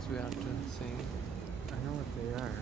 songs we have to sing? I know what they are.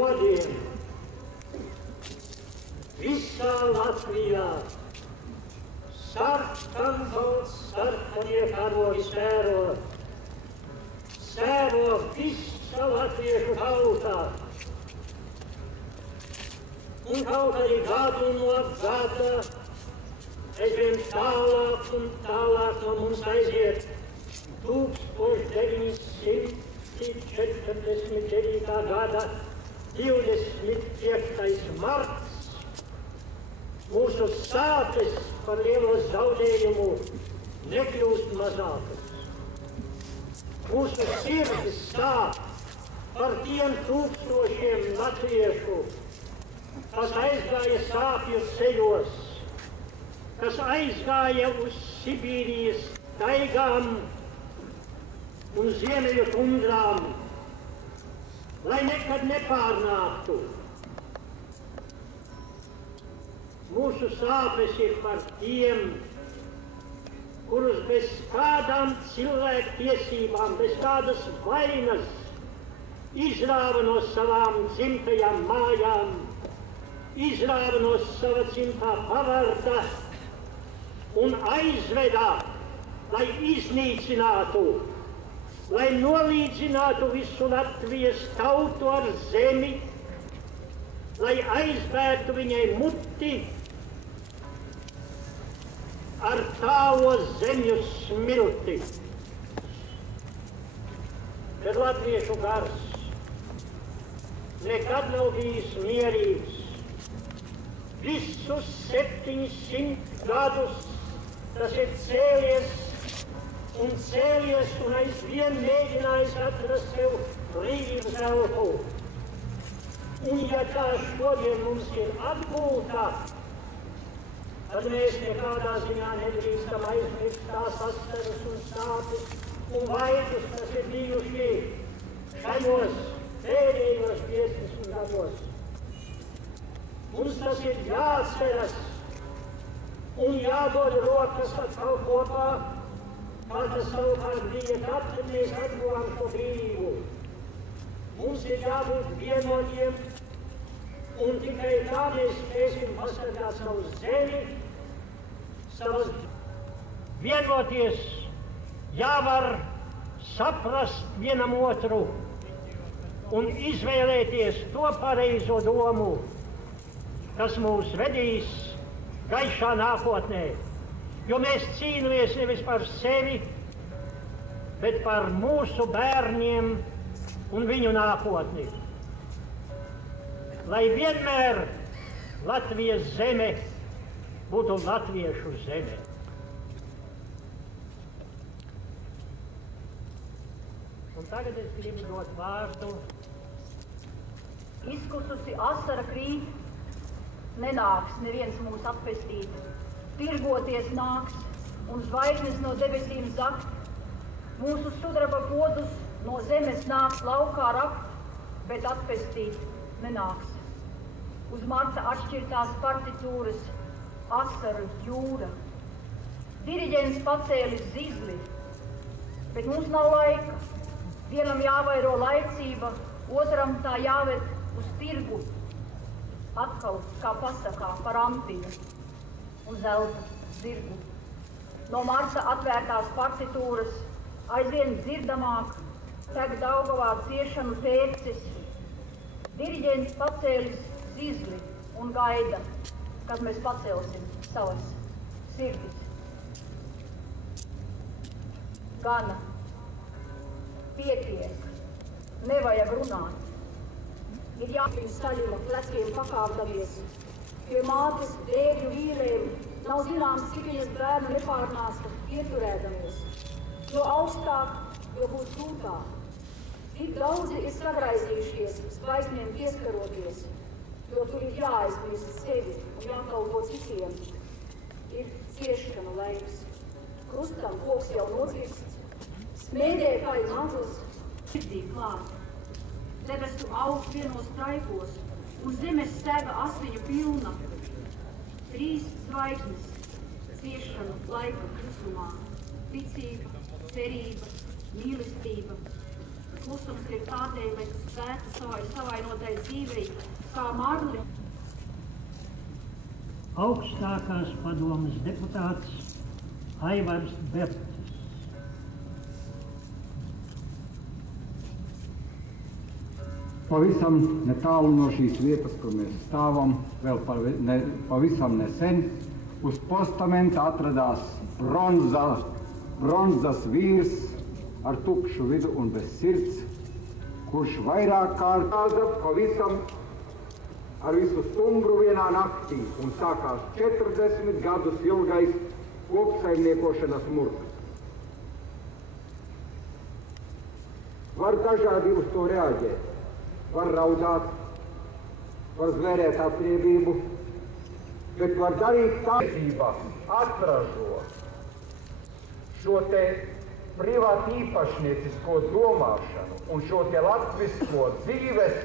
šodien visā Latvijā sarkanbalts sarkanie karogi sēro visa latviešu tautā. Un kaut arī gadu no gada aizvien tālāk un tālāk no mums aiziet 1949. gada 25. marts. Mūsu sāpes par lielo zaudējumu nekļūst mazākas. Mūsu sirdis sāp par tiem tūkstošiem latviešu, kas aizgāja sāpju ceļos, kas aizgāja uz Sibīrijas taigām un ziemeļu tundrām, lai nekad nepārnāktu. Mūsu sāpes ir par tiem, kurus bez kādām cilvēku tiesībām, bez kādas vainas izrāva no savām dzimtajām mājām, izrāva no sava dzimtā pavarda un aizveda, lai iznīcinātu, lai nolīdzinātu visu Latvijas tautu ar zemi, lai aizbērtu viņai muti ar tālo zemju smilti. Bet latviešu gars nekad nav bijis mierīgs. Visus 700 gadus tas ir cēlies un aizvien mēģinājis atrast sev brīvības elpu. Un ja tā šodien mums ir atgūta, tad mēs nekādā ziņā nedrīkstam aizmirst tās asaras un sāpes un vaigus, kas ir bijuši šajos pēdējos 50 gados. Mums tas ir jāatceras un jādod rokas atkal kopā, kā tas savukārt bija tad, kad mēs atguvām šo brīvību. Mums ir jābūt vienotiem, un tikai tā mēs spēsim pasargāt savu zemi, savas vienoties, jāvar saprast vienam otru un izvēlēties to pareizo domu, kas mūs vedīs gaišā nākotnē. Jo mēs cīnāmies nevis par sevi, bet par mūsu bērniem un viņu nākotni. Lai vienmēr Latvijas zeme būtu latviešu zeme. Un tagad es gribu dot vārdu. Izkususi asara krīt, nenāks neviens mūs atpestīt. Tirgoties nāks un zvaigznes no debesīm zakt. Mūsu sudraba podus no zemes nāks laukā rakt, bet atpestīt nenāks. Uz Marta atšķirtās partitūras asaru jūra. Diriģents pacēlis zizli, bet mums nav laika. Vienam jāvairo laicība, otram tā jāved uz tirgu. Atkal, kā pasakā, par antiju un zelta zirgu. No Marta atvērtās partitūras aizvien dzirdamāk teg Daugavā ciešanu tērcis. Diriģents pacēlis zizli un gaida, kad mēs pacelsim savas sirdis. Gana. Pietiek. Nevajag runāt. Ir jāpēc saļuma pleckiem pakāpdamies. Pie mātes dēļu vīrēm nav zināms, cik viņas bērnu nepārnāsta ieturēdamies. Jo augstāk, jo būs grūtāk. Tik daudzi ir sagraizījušies, zvaigzniem pieskaroties, jo tur ir jāaizmirst sevi un jākalpo citiem. Ir ciešana laiks. Krustam koks jau nocirsts, smēdē kā ir mazls, sirdī klāt. Debesu augst vienos straikos, un zemes sega asviņu pilna. 3 zvaigznes, ciešana laika klusumā, ticība, cerība, mīlestība. klusums tiek tādēļ, lai spētu savainotai dzīvei, kā marli. Augstākās padomes deputāts Aivars Bertis. Pavisam netālu no šīs vietas, kur mēs stāvam, vēl pavisam nesen, uz postamenta atradās bronzas vīrs ar tukšu vidu un bez sirds, kurš vairāk kārt pavisam ar visu stumbru vienā naktī, un sākās 40 gadus ilgais kopsaimniekošanas murgs. Var dažādi uz to reaģēt. Var raudāt, var zvērēt atriebību, bet var darīt taisnībā, atražo šo te privātu īpašniecisko domāšanu un šo te latvisko dzīves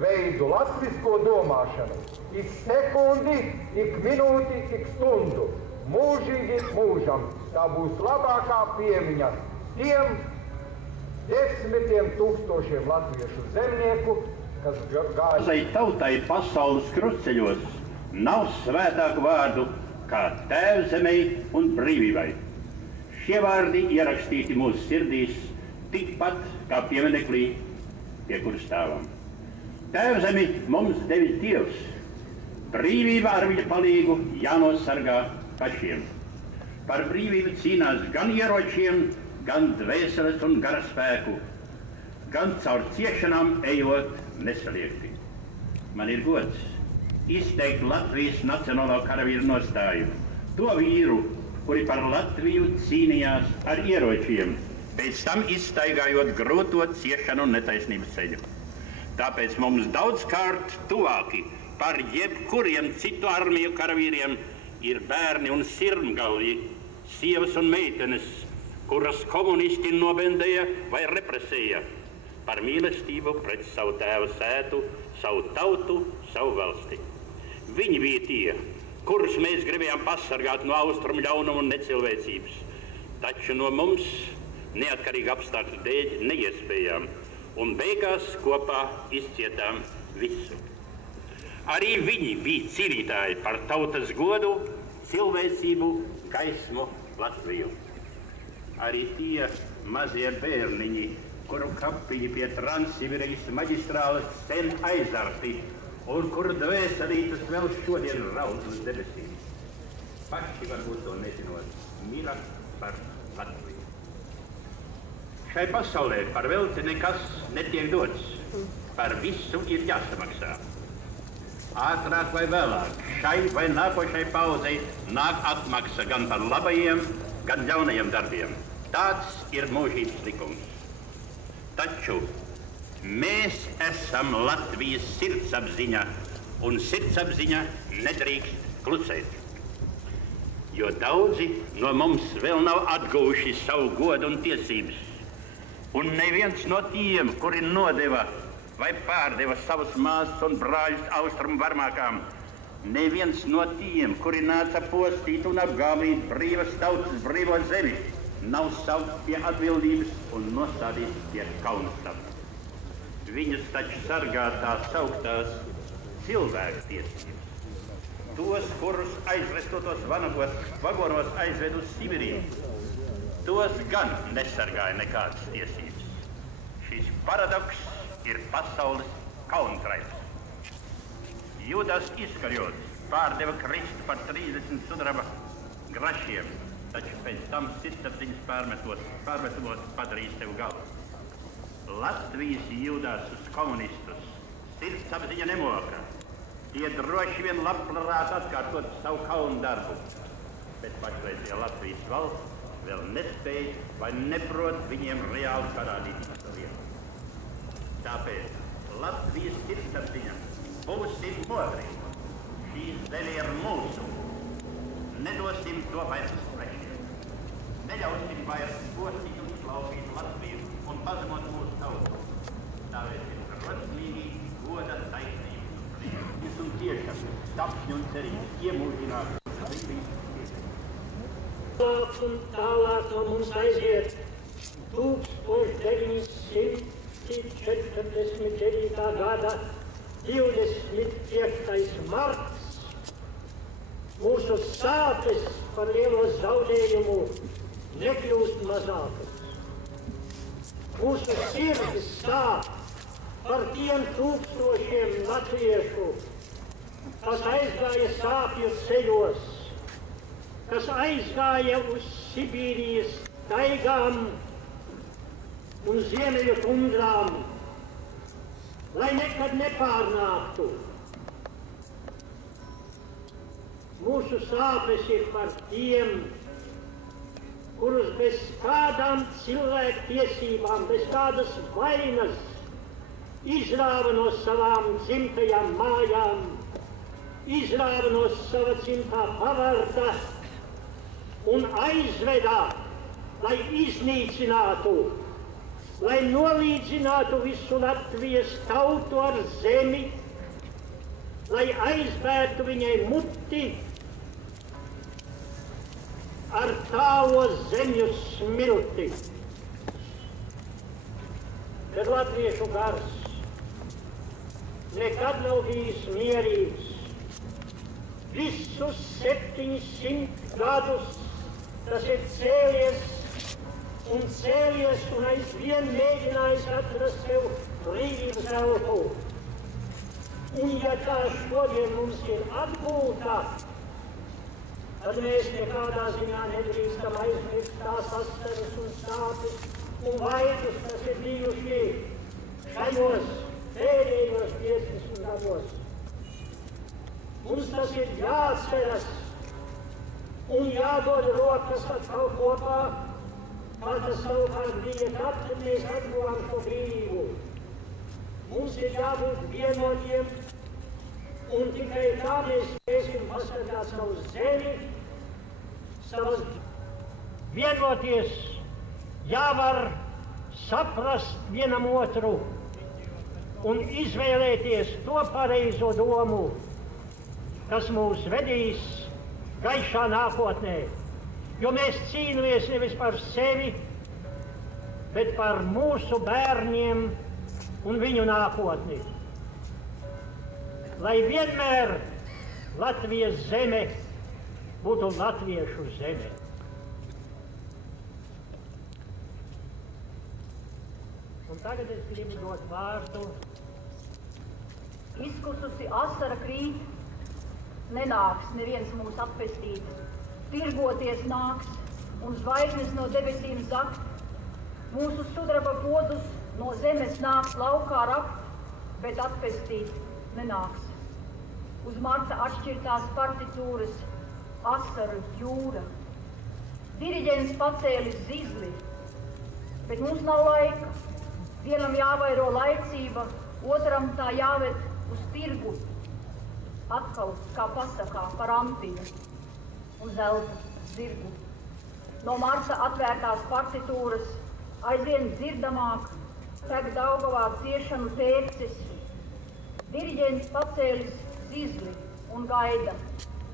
veidu, latvisko domāšanu ik sekundi, ik minūti, ik stundu, mūžīgi mūžam. Tā būs labākā piemiņa tiem 10 tūkstošiem latviešu zemnieku, kas gāja. Tautai pasaules krustceļos nav svētāku vārdu kā tēvzemei un brīvībai. Šie vārdi ierakstīti mūsu sirdīs tikpat kā pieminekļī, pie kur stāvam. Tēvzemi mums devis Dievs. Brīvība ar viņa palīgu jānosargā pašiem. Par brīvību cīnās gan ieročiem, gan dvēseles un gara spēku, gan caur ciešanām ejot nesaliekti. Man ir gods izteikt Latvijas nacionālo karavīru nostāju, to vīru, kuri par Latviju cīnījās ar ieročiem, pēc tam izstaigājot grūto ciešanu un netaisnības ceļu. Tāpēc mums daudzkārt tuvāki par jebkuriem citu armiju karavīriem ir bērni un sirmgalvi, sievas un meitenes, kuras komunisti nobendēja vai represēja par mīlestību pret savu tēvu sētu, savu tautu, savu valsti. Viņi bija tie, kurus mēs gribējām pasargāt no austrumu ļaunuma un necilvēcības, taču no mums neatkarīgi apstākļu dēļ neiespējām un beigās kopā izcietām visu. Arī viņi bija cīnītāji par tautas godu, cilvēcību, gaismu, Latviju. Arī tie mazie bērniņi, kuru kapiņi pie Transsibīrijas maģistrāles sen aizarti un kuru dvēselītes vēl šodien raud uz debesīm. Paši varbūt to nezinot, mīra par Latviju. Šai pasaulē par velti nekas netiek dots, par visu ir jāsamaksā. Ātrāk vai vēlāk, šai vai nākošai paudzei nāk atmaksa gan par labajiem, gan ļaunajiem darbiem. Tāds ir mūžības likums. Taču mēs esam Latvijas sirdsapziņa, un sirdsapziņa nedrīkst klusēt. Jo daudzi no mums vēl nav atguvuši savu godu un tiesības. Un neviens no tiem, kuri nodeva vai pārdeva savus māsas un brāļus austrumu varmākām, neviens no tiem, kuri nāca postīt un apgāmīt brīvas tautas brīvo zemi, nav saukt pie atbildības un nostādīts pie kaunastabas. Viņus taču sargā tās sauktās cilvēku tiesības. Tos, kurus aizvestotos vagonos aizved uz Sibiriju, tos gan nesargāja nekādas tiesības. Šis paradoks ir pasaules kauntraips. Judas Iskarijots pārdeva Kristu par 30 sudraba grašiem, taču pēc tam sirdsapziņas pārmetumos padarīja sev galu. Latvijas Judas uz komunistus sirdsapziņa nemoka. Tie droši vien labprāt atkārtot savu kaunu darbu, bet pašreizējā Latvijas valsts vēl nespēja vai neprot viņiem reāli parādīt savu vietu. Tāpēc Latvijas sirdsapziņa būsim modri. Šī zeme ir mūsu. Nedosim to vairs svešiem. Neļausim vairs postīt un izlaupīt Latviju un pazemot mūsu tautu. Tāpēc ir rotlīgi goda taisnības un brīvības un tiešas, sapņu un cerības iemūžināt brīvības. Tālāk un tālāk no mums aiziet 1900 1949. gada 25. marts mūsu sāpes par lielo zaudējumu nekļūst mazākas. Mūsu sirdis sāp par tiem tūkstošiem latviešu, kas aizgāja sāpju ceļos, kas aizgāja uz Sibīrijas taigām un ziemeļu tundrām, lai nekad nepārnāktu. Mūsu sāpes ir par tiem, kurus bez kādām cilvēku tiesībām, bez kādas vainas izrāva no savām dzimtajām mājām, izrāva no sava dzimtā pavarda un aizveda, lai iznīcinātu, lai nolīdzinātu visu Latvijas tautu ar zemi, lai aizbērtu viņai muti ar tālo zemju smilti. Bet latviešu gars nekad nav bijis mierīgs. Visus 700 gadus tas ir cēlies un aizvien mēģinājis atrast sev brīvības elpu. Un ja tā šodien mums ir atgūta, tad mēs nekādā ziņā nedrīkstam aizmirst tās asaras un sāpes un vaigus, kas ir bijuši šajos pēdējos 50 gados. Mums tas ir jāatceras un jādod rokas atkal kopā, kā tas savukārt bija tad, kad mēs atguvām šo brīvību. Mums ir jābūt vienotiem, un tikai tā mēs spēsim pasargāt savu zemi, savas vienoties, jāvar saprast vienam otru un izvēlēties to pareizo domu, kas mūs vedīs gaišā nākotnē, jo mēs cīnāmies nevis par sevi, bet par mūsu bērniem un viņu nākotni. Lai vienmēr Latvijas zeme būtu latviešu zeme. Un tagad es gribu dot vārdu. Izkususi asara krīt, nenāks neviens mūs atpestīt. Tirgoties nāks un zvaigznes no debesīm zakt. Mūsu sudraba podus no zemes nāks laukā rakt, bet atpestīt nenāks. Uz Marta atšķirtās partitūras asaru jūra. Diriģents pacēlis zizli, bet mums nav laika. Vienam jāvairo laicība, otram tā jāved uz tirgu. Atkal, kā pasakā, par ampiņu un zelta zirgu. No Marta atvērtās partitūras aizvien dzirdamāk teg Daugavā ciešanu tērcis. Diriģents pacēlis zizli un gaida,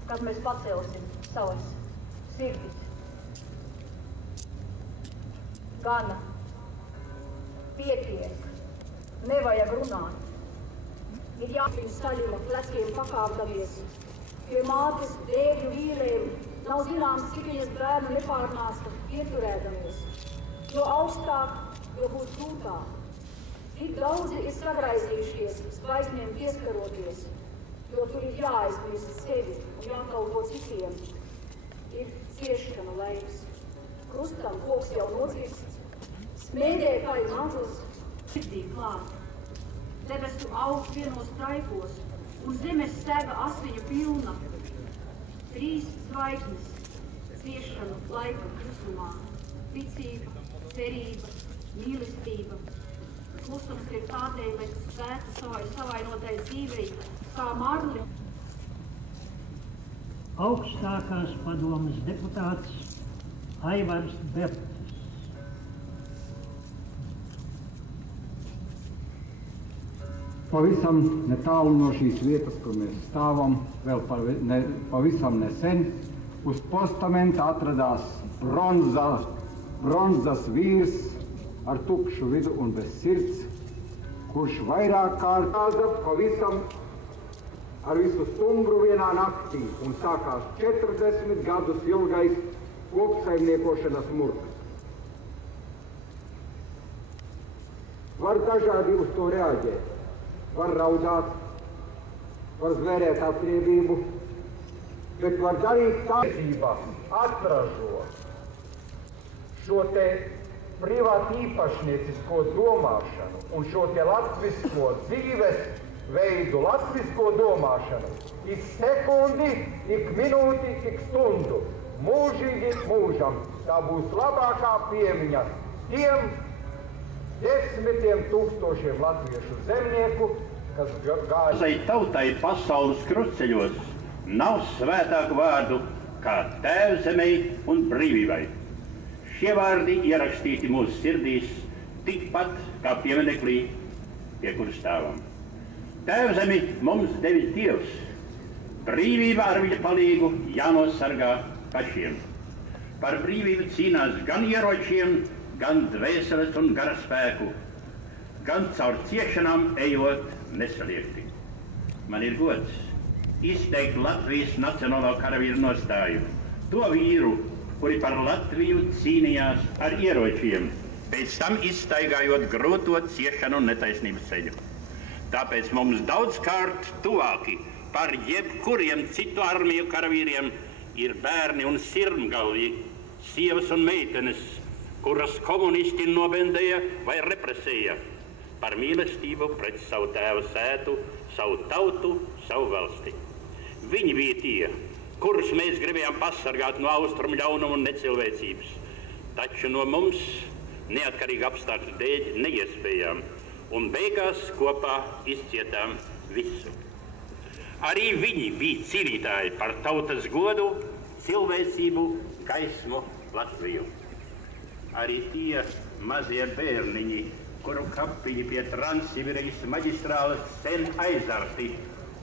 kad mēs pacelsim savas sirdis. Gana, pietiek, nevajag runāt. Ir jāpīm staļuma pleckiem pakāpdamies. Pie mātes dēļu vīrēm nav zināms, cik viņas bērnu nepārnāsta ieturēdamies. Jo augstāk, jo būs grūtāk. Tik daudzi ir sagraizījušies, zvaigzniem pieskaroties, jo tur ir jāaizmirst sevi un jākalpo citiem. Ir ciešana laiks. Krustam koks jau nocirsts. Smēdē kā ir mazas, sirdī klāt. Debesu augst vienos traikos, un zemes sega asiņu pilna. 3 zvaigznes, ciešanu laika klusumā. Ticība, cerība, mīlestība. Klusums ir tādēļ, lai svēta savainotai dzīvei, kā marli. Augstākās padomes deputāts Aivars Berts. Pavisam netālu no šīs vietas, kur mēs stāvam, vēl pavisam nesen, uz postamenta atradās bronzas vīrs ar tukšu vidu un bez sirds, kurš vairāk kārtāza pavisam ar visu stumbru vienā naktī un sākās 40 gadus ilgais kopsaimniekošanas murgs. Var dažādi uz to reaģēt, var raudāt, var zvērēt atriebību, bet var darīt tā, atražo šo te privātu īpašniecisko domāšanu un šo te latvisko dzīves veidu, latvisko domāšanu ik sekundi, ik minūti, ik stundu, mūžīgi mūžam. Tā būs labākā piemiņa tiem 10 000 latviešu zemnieku, kas gāja tautai pasaules krustceļos nav svētāku vārdu kā Tēvzemei un brīvībai. Šie vārdi ierakstīti mūsu sirdīs tikpat kā pieminekļī, pie kura stāvam. Tēvzemi mums devis Dievs. Brīvība ar viņa palīgu jānosargā pašiem. Par brīvību cīnās gan ieročiem, gan dvēseles un gara spēku, gan caur ciešanām ejot nesaliekti. Man ir gods izteikt Latvijas nacionālo karavīru nostāju, to vīru, kuri par Latviju cīnījās ar ieročiem, pēc tam izstaigājot grūto ciešanu un netaisnības ceļu. Tāpēc mums daudzkārt tuvāki par jebkuriem citu armiju karavīriem ir bērni un sirmgalvi, sievas un meitenes, kuras komunisti nobendēja vai represēja par mīlestību pret savu tēva sētu, savu tautu, savu valsti. Viņi bija tie, kurus mēs gribējām pasargāt no austrumu ļaunuma un necilvēcības, taču no mums neatkarīgi apstākļu dēļ neiespējām un beigās kopā izcietām visu. Arī viņi bija cīnītāji par tautas godu, cilvēcību, gaismu, Latviju. Arī tie mazie bērniņi, kuru kapiņi pie Transsibīrijas maģistrāles sen aizarti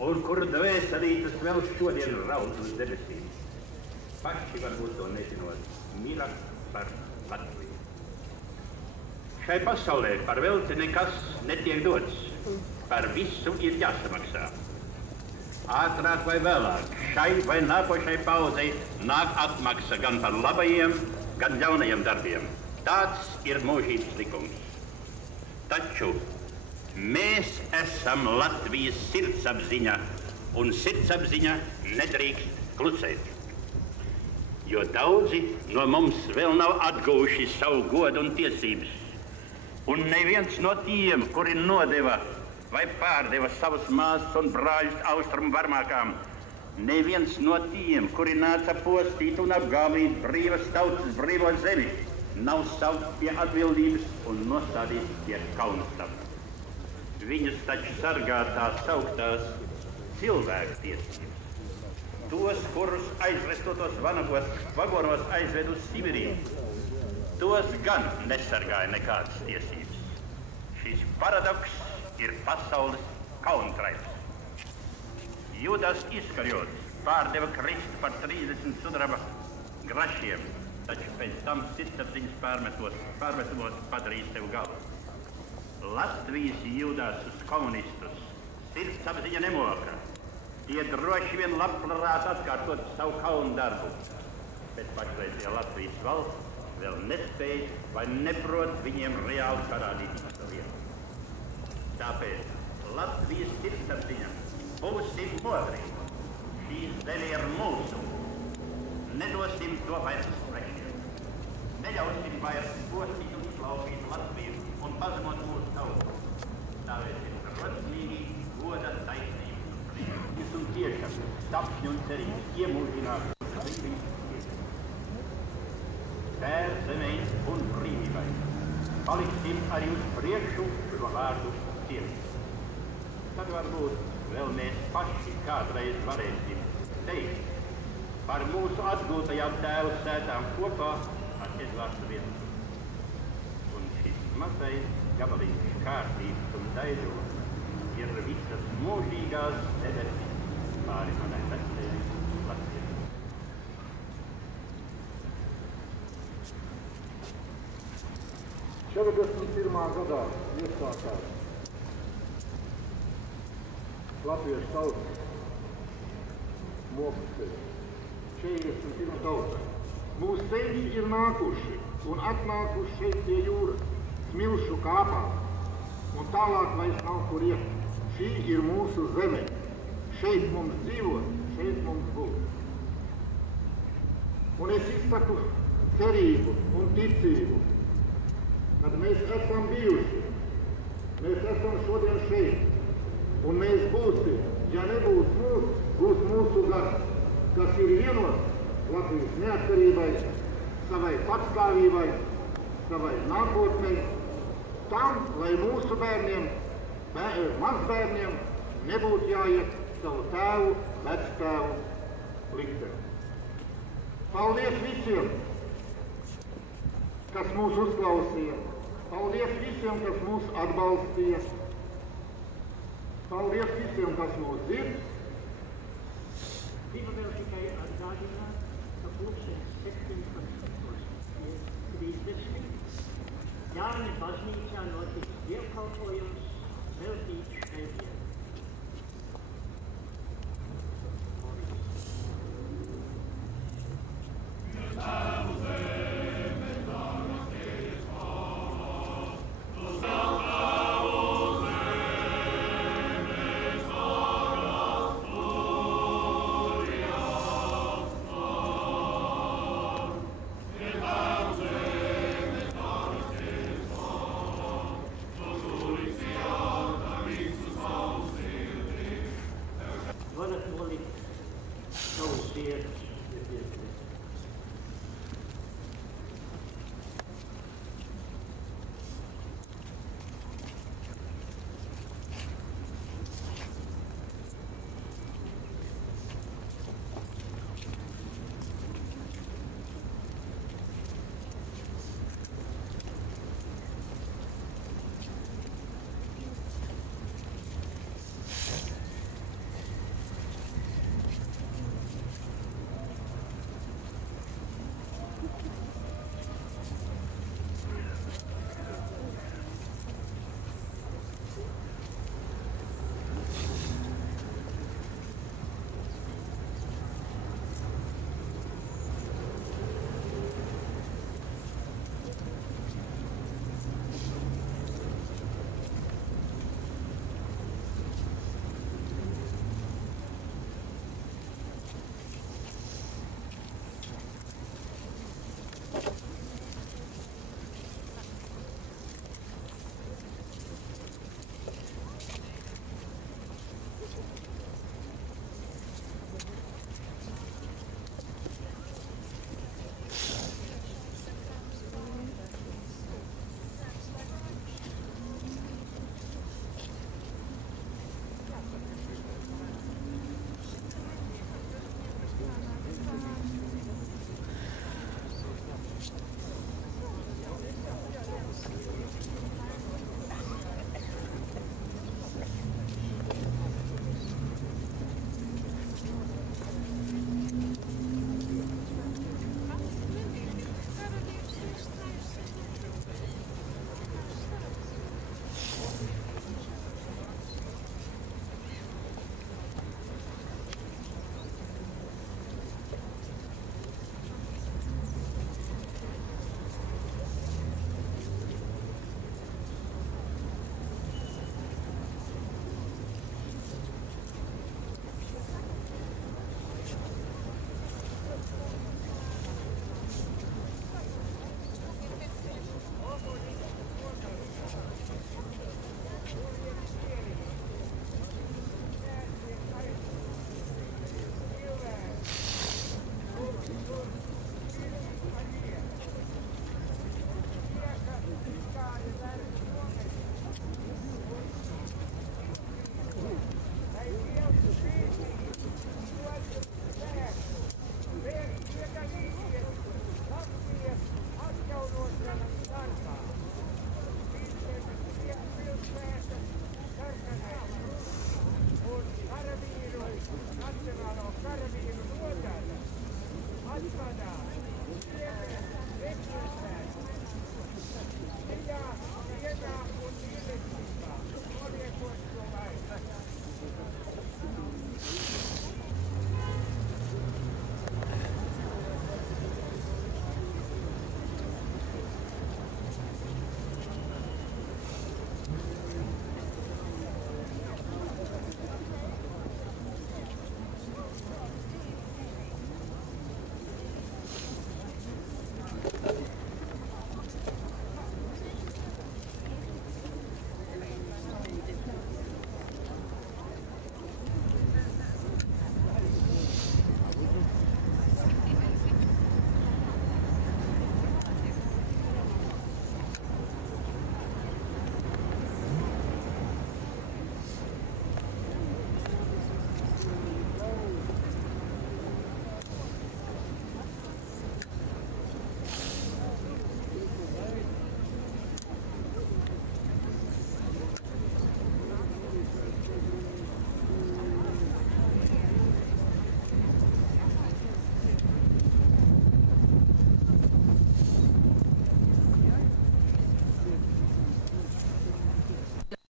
un kuru dvēselītes vēl šodien raud uz debesīm. Paši varbūt to nezinot, mīra par Latviju. Šai pasaulē par velti nekas netiek dots, par visu ir jāsamaksā. Ātrāk vai vēlāk, šai vai nākošai paudzei nāk atmaksa gan par labajiem, gan ļaunajiem darbiem. Tāds ir mūžības likums. Taču mēs esam Latvijas sirdsapziņa, un sirdsapziņa nedrīkst klusēt. Jo daudzi no mums vēl nav atguvuši savu godu un tiesības. Un neviens no tiem, kuri nodeva vai pārdeva savus māsas un brāļus austrumu varmākām, neviens no tiem, kuri nāca postīt un apgāvīt brīvas tautas brīvo zemi, nav saukt pie atbildības un nostādīts pie kaunastaba. Viņus taču sargā tās sauktās cilvēku tiesības. Tos, kurus aizvestotos vanagos vagonos aizved uz Sibiriju, tos gan nesargāja nekādas tiesības. Šis paradoks ir pasaules kauntraips. Judas Iskarijots pārdeva Kristu par 30 sudraba grašiem, taču pēc tam sirdsapziņas pārmetumos padarīja sev galu. Latvijas Judas uz komunistus sirdsapziņa nemoka. Tie droši vien labprāt atkārtot savu kaunu darbu, bet pašreizējā Latvijas valsts vēl nespēj vai neprot viņiem reāli parādīt savu vietu. Tāpēc Latvijas sirdsapziņa būsim modri. Šī zeme ir mūsu. Nedosim to vairs svešiem. Neļausim vairs postīt un slaupīt Latviju un pazemot mūsu tautu. Stāvēsim rocīgi, goda, taisnības un brīvības un tiešas, sapņu un cerības iemūžināt brīvības tiesības. Tēvzemei un brīvībai. Paliksim arī uz priekšu šo vārdu cienīt. Tad varbūt vēl mēs paši kādreiz varēsim teikt par mūsu atgūtajām tēvu sētām kopā ar Edvardu Vienu. Un šis mazais gabaliņš kārtības un daļuma ir visas mūžīgās debesis pāri manai vecajai Latvijai. Šogad 41. gadā iesākās latviešu tautas mokusēs. 41 tautai. Mūsu ceļi ir nākuši un atnākuši šeit pie jūras, smilšu kāpā, un tālāk vairs nav kur iet. Šī ir mūsu zeme. Šeit mums dzīvot, šeit mums būt. Un es izsaku cerību un ticību, kad mēs esam bijuši, mēs esam šodien šeit, un mēs būsim, ja nebūs mūs, būs mūsu gars, kas ir vienots Latvijas neatkarībai, savai patstāvībai, savai nākotnei, tam, lai mūsu bērniem, mazbērniem nebūtu jāiet savu tēvu, vectēvu likteni. Paldies visiem, kas mūs uzklausīja. Paldies visiem, kas mūs atbalstīja. Paldies visiem, kas mūs dzird. Gribu vēl tikai atgādināt, ka 17.30 Jāņa baznīcā notiks dievkalpojums veltīts šai dienai. Varat nolikt savus sirdus